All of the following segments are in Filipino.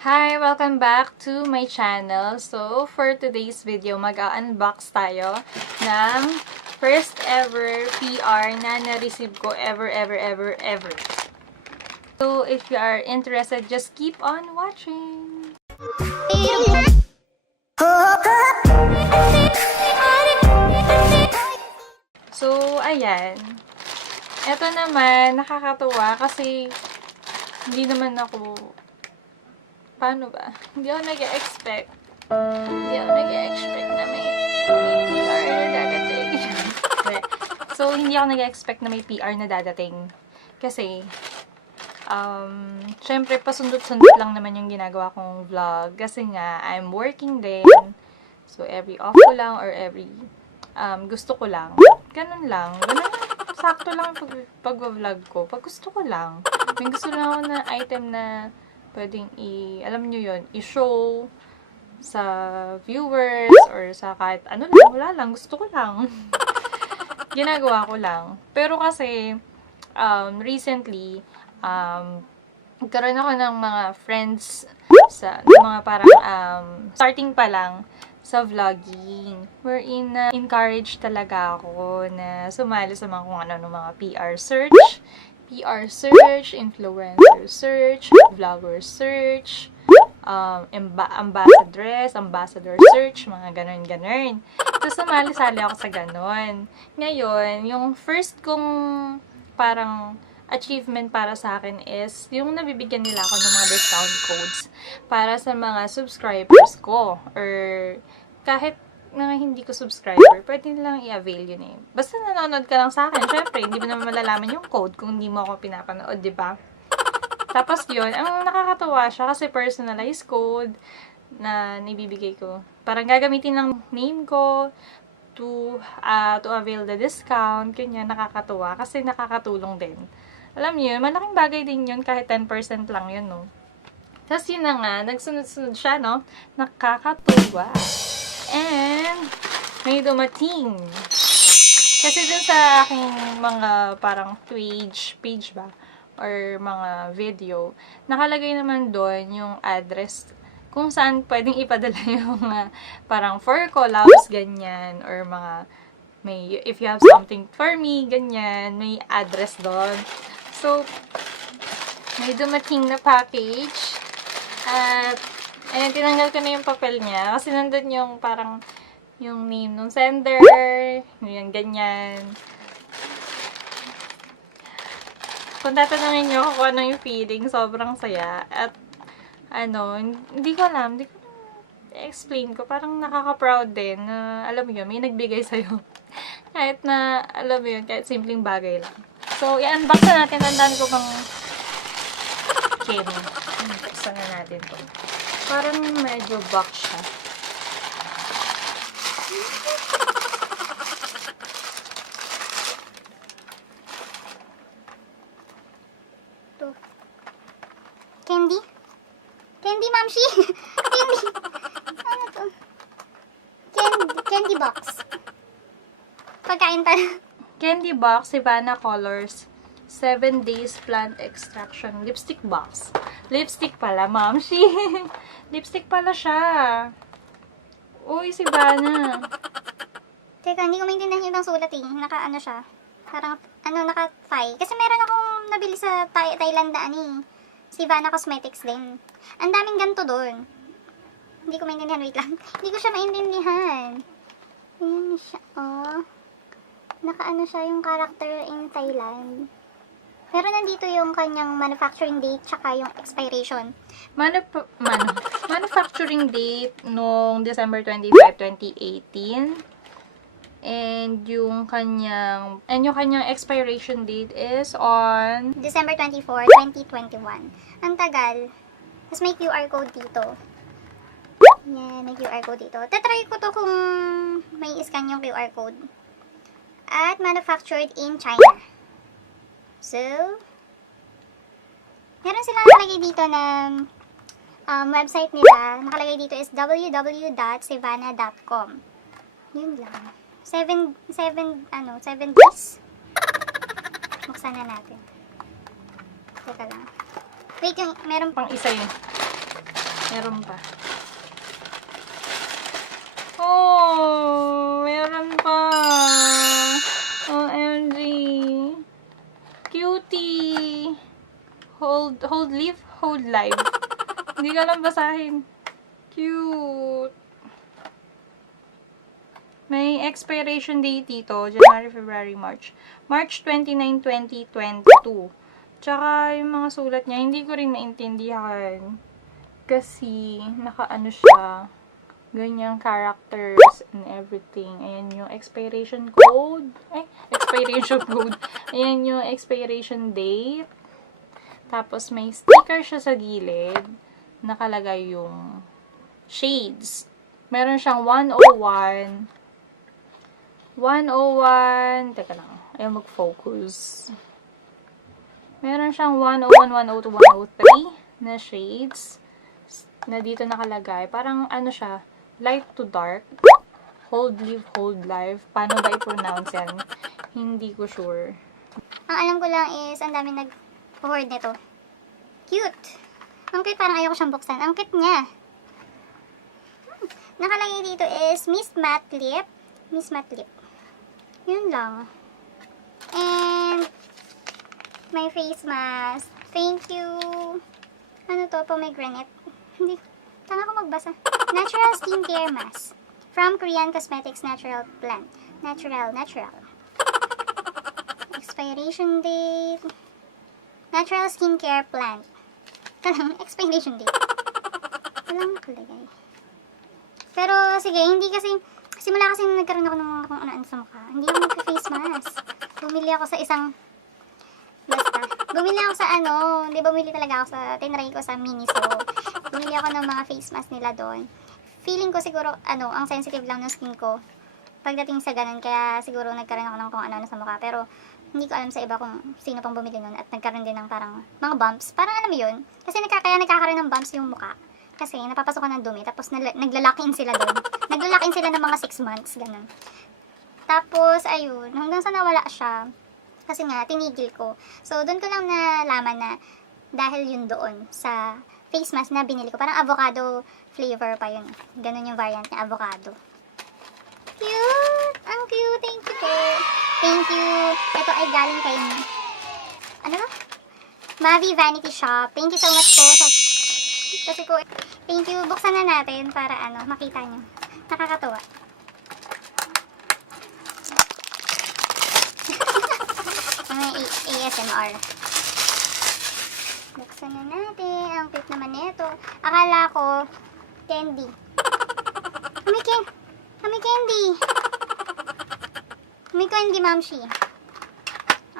Hi! Welcome back to my channel. So, for today's video, mag-unbox tayo ng first ever PR na na-receive ko ever. So, if you are interested, just keep on watching! So, ayan. Ito naman, nakakatuwa kasi hindi naman ako paano ba? Hindi ako nag-expect na may PR na dadating. So, hindi ako nag-expect na may PR na dadating. Kasi, syempre, pasundot-sundot lang naman yung ginagawa kong vlog. Kasi nga, I'm working din. So, every off ko lang or every gusto ko lang. Ganun lang. Sakto lang pag-vlog ko. Pag gusto ko lang. May gusto lang ako na item na pwedeng alam nyo yun, i-show sa viewers or sa kahit ano lang, wala lang, gusto ko lang. Ginagawa ko lang. Pero kasi, recently, nagkaroon ako ng mga friends ng mga parang starting pa lang sa vlogging. Wherein encourage talaga ako na sumali sa mga kung ano ng mga PR search, influencer search, vlogger search, ambassador search, mga ganun. So, sumali-sali ako sa ganun. Ngayon, yung first kong parang achievement para sa akin is yung nabibigyan nila ako ng mga discount codes para sa mga subscribers ko. Or kahit na hindi ko subscriber, pwede nilang i-avail yun eh. Basta nanonood ka lang sa akin, syempre, hindi mo naman malalaman yung code kung hindi mo ako pinapanood, di ba? Tapos yun, ang nakakatuwa siya kasi personalized code na nibibigay ko. Parang gagamitin ng name ko to avail the discount, ganyan, nakakatuwa kasi nakakatulong din. Alam niyo yun, malaking bagay din yun kahit 10% lang yun, no? Tapos yun na nga, nagsunod-sunod siya, no? Nakakatuwa. And, may dumating. Kasi dun sa aking mga parang page ba? Or mga video, nakalagay naman doon yung address kung saan pwedeng ipadala yung parang for collabs, ganyan. Or mga, if you have something for me, ganyan. May address doon. So, may dumating na package. At, ayan, tinanggal ko na yung papel niya. Kasi nandun yung parang, yung name ng sender. Yung ganyan. Kung tatanungin nyo ako kung ano yung feeling, sobrang saya. At, hindi ko alam. Hindi ko explain ko. Parang nakaka-proud din. Alam mo yun, may nagbigay sa'yo. Kahit na, alam mo yun, kahit simpleng bagay lang. So, i-unbox na natin. Tandaan ko bang buksan na natin to. Parang medyo box siya. Ito. Candy, mamshi. Candy. Ano to? Candy box. Pagkain pa. Candy box, Savannah Colors. 7 days plant extraction. Lipstick box. Lipstick pala, mamshi. Lipstick pala siya. Uy, Savannah. Teka, hindi ko maintindihan yung ibang sulat eh. Naka-ano siya. Parang, naka-Thai. Kasi meron akong nabili sa Thailand eh. Savannah Cosmetics din. Ang daming ganito doon. Hindi ko maintindihan. Wait lang. Hindi ko siya maintindihan. Ayan siya. Oh. Naka-ano siya yung character in Thailand. Pero nandito yung kanyang manufacturing date tsaka yung expiration. Manufacturing date noong December 25, 2018. And yung kanyang expiration date is on December 24, 2021. Ang tagal. Tapos may QR code dito. Yan, may QR code dito. Tatry ko to kung may scan yung QR code. At manufactured in China. So, meron silang nakalagay dito na website nila. Nakalagay dito is www.savannah.com. Yun lang. 7 days. Buksan na natin. Teka lang. Wait, yung meron pang isa yun. Meron pa. Oh, meron pa. OMG. Cutie. Hold live, hold live. Hindi ka lang basahin. Cute. May expiration date dito. January, February, March. March 29, 2022. Tsaka yung mga sulat niya, hindi ko rin maintindihan. Kasi, nakaano siya. Ganyang characters and everything. Ayan yung expiration code. Ay, expiration code. Ayan yung expiration date. Tapos, may sticker siya sa gilid. Nakalagay yung shades. Meron siyang 101. 101. Teka lang. Ayaw mag-focus. Meron siyang 101, 102, 103 na shades. Na dito nakalagay. Parang ano siya. Light to dark. Hold, live, hold, life. Paano ba i-pronounce yan? Hindi ko sure. Ang alam ko lang is, ang dami nag-forward nito. Cute! Ang cute, parang ayaw ko siyang buksan. Ang cute niya. Nakalagay dito is Miss Matte Lip. Miss Matte Lip. Yun lang. And, my face mask. Thank you. Ano to? Pomegranate. Hindi. Tanga ko magbasa. Natural skincare mask. From Korean Cosmetics Natural Plant. Natural. Expiration date. Natural skincare plant. Tanong, expiration date. Walang nakalagay. Pero, sige, hindi kasi, simula kasi nagkaroon ako ng kung ano-ano sa mukha. Hindi ako magka-face mask. Bumili ako sa isang, bumili ako sa ano, hindi bumili talaga ako sa, tinry ko sa Miniso. Bumili ako ng mga face mask nila doon. Feeling ko siguro, ang sensitive lang ng skin ko pagdating sa ganun, kaya siguro nagkaroon ako ng kung ano-ano sa mukha. Pero, hindi ko alam sa iba kung sino pang bumili nun at nagkaroon din ng parang mga bumps. Parang alam mo yun, kasi kaya nagkakaroon ng bumps yung mukha. Kasi napapasok ng dumi, tapos nagla-lock-in sila doon. Nagla-lock-in sila ng mga 6 months, ganun. Tapos, ayun, hanggang sa nawala siya. Kasi nga, tinigil ko. So, doon ko lang nalaman na dahil yun doon sa face mask na binili ko. Parang avocado flavor pa yun. Ganun yung variant niya, avocado. Cute! Ang cute! Thank you po! Thank you! Ito ay galing kay ano ba? MAVY Vanity Shop. Thank you so much po sa kasi po, thank you. Buksan na natin para makita nyo. Nakakatuwa. May ASMR. Buksan na natin. Ang cute naman nito. Akala ko, candy. May candy. May candy, mamshi.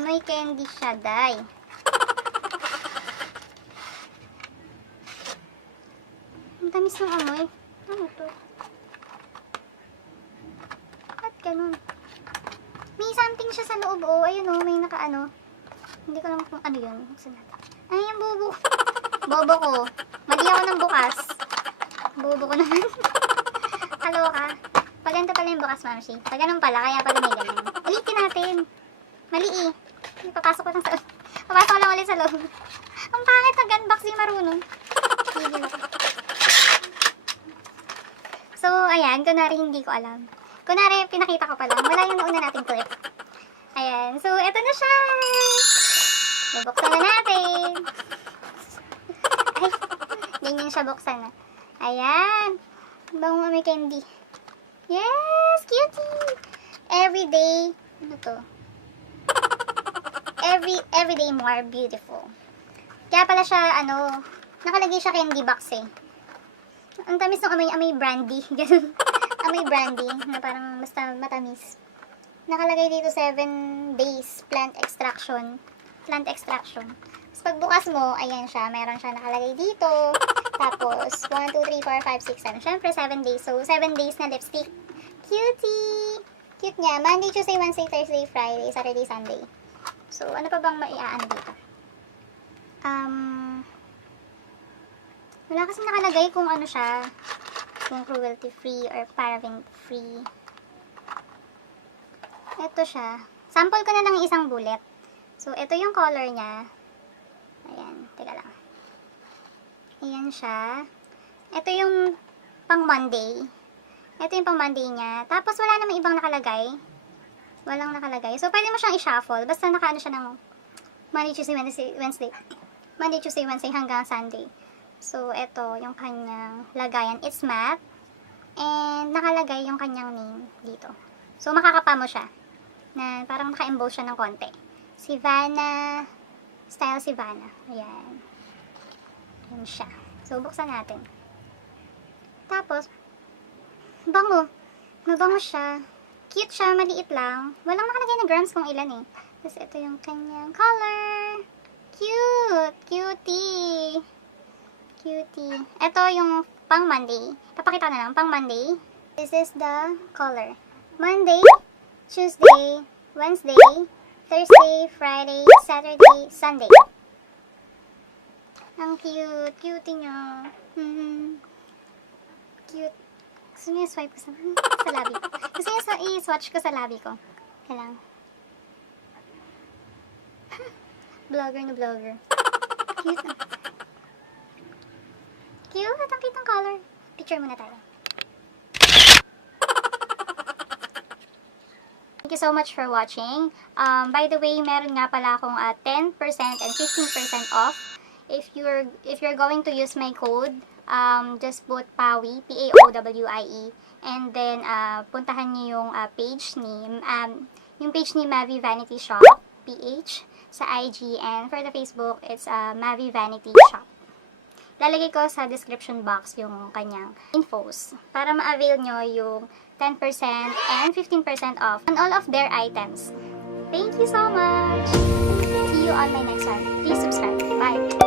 May candy siya, day. Ang tamis ng amoy. Ano to? At ganun. May something siya sa loob, oh. Ayun, oh. May naka-ano. Hindi ko alam kung ano yun. Buksan natin. Ay, yung bobo. Bobo ko. Mali ako ng bukas. Bobo ko naman. Kaloka. Pag ganito pala yung bukas, mamshi. Pag ganun pala, kaya pala may ganun. Ulitin natin. Mali eh. Papasok ko lang sa papasok ko lang ulit sa loob. Ang pangit ng gunbox, di marunong. Gigil ako. So, ayan. Kunwari, hindi ko alam. Kunwari, pinakita ko pa lang. Wala yung nauna nating clip. Ayan. So, eto na siya. Bubuksan na natin. Ay, ganyan siya buksan na. Ayan. Bango may candy. Yes! Cutie! Everyday. Ano to? Everyday more beautiful. Kaya pala siya, nakalagay siya candy box eh. Ang tamis ng amoy brandy. Ganun. Amoy brandy na parang basta matamis. Nakalagay dito 7 days plant extraction. Tapos pagbukas mo, ayan siya. Meron siya nakalagay dito. Tapos, 1, 2, 3, 4, 5, 6, 7. Syempre, 7 days. So, 7 days na lipstick. Cutie! Cute niya. Monday, Tuesday, Wednesday, Thursday, Friday, Saturday, Sunday. So, ano pa bang maiaan dito? Wala kasi nakalagay kung ano siya. Kung cruelty-free or paraben-free. Ito siya. Sample ko na lang yung isang bullet. So, ito yung color niya. Ayan. Teka lang. Ayan siya. Ito yung pang Monday. Ito yung pang Monday niya. Tapos wala namang ibang nakalagay. Walang nakalagay. So, pwede mo siyang i-shuffle. Basta nakaano siya ng Monday, Tuesday, Wednesday. Monday, Tuesday, Wednesday hanggang Sunday. So, ito yung kanyang lagayan. It's matte. And nakalagay yung kanyang name dito. So, makakapa mo siya. Na parang naka-emboss siya ng konti. Sivana. Style Sivana. Ayan. Ayan siya. So, buksan natin. Tapos, bango. Mabango siya. Cute siya, maliit lang. Walang nakalagay na grams kung ilan eh. Tapos, ito yung kanyang color. Cute! Cutie! Cutie. Ito yung pang Monday. Papakita na lang, pang Monday. This is the color. Monday, Tuesday, Wednesday, Thursday, Friday, Saturday, Sunday. Ang cute. Cutie niya. Cute. Gusto niya swipe ko sa labi ko. Gusto niya i-swatch ko sa labi ko. Kailang. Vlogger na vlogger. Cute. Cute. Ang cute ng color. Picture muna tayo. Thank you so much for watching. By the way, meron nga pala akong 10% and 15% off. If you're going to use my code, just put PAWIE, PAOWIE, and then puntahan niyo yung page ni MAVY Vanity Shop, PH, sa IG, and for the Facebook, it's MAVY Vanity Shop. Lalagay ko sa description box yung kanyang infos para ma-avail nyo yung 10% and 15% off on all of their items. Thank you so much! See you on my next one. Please subscribe. Bye!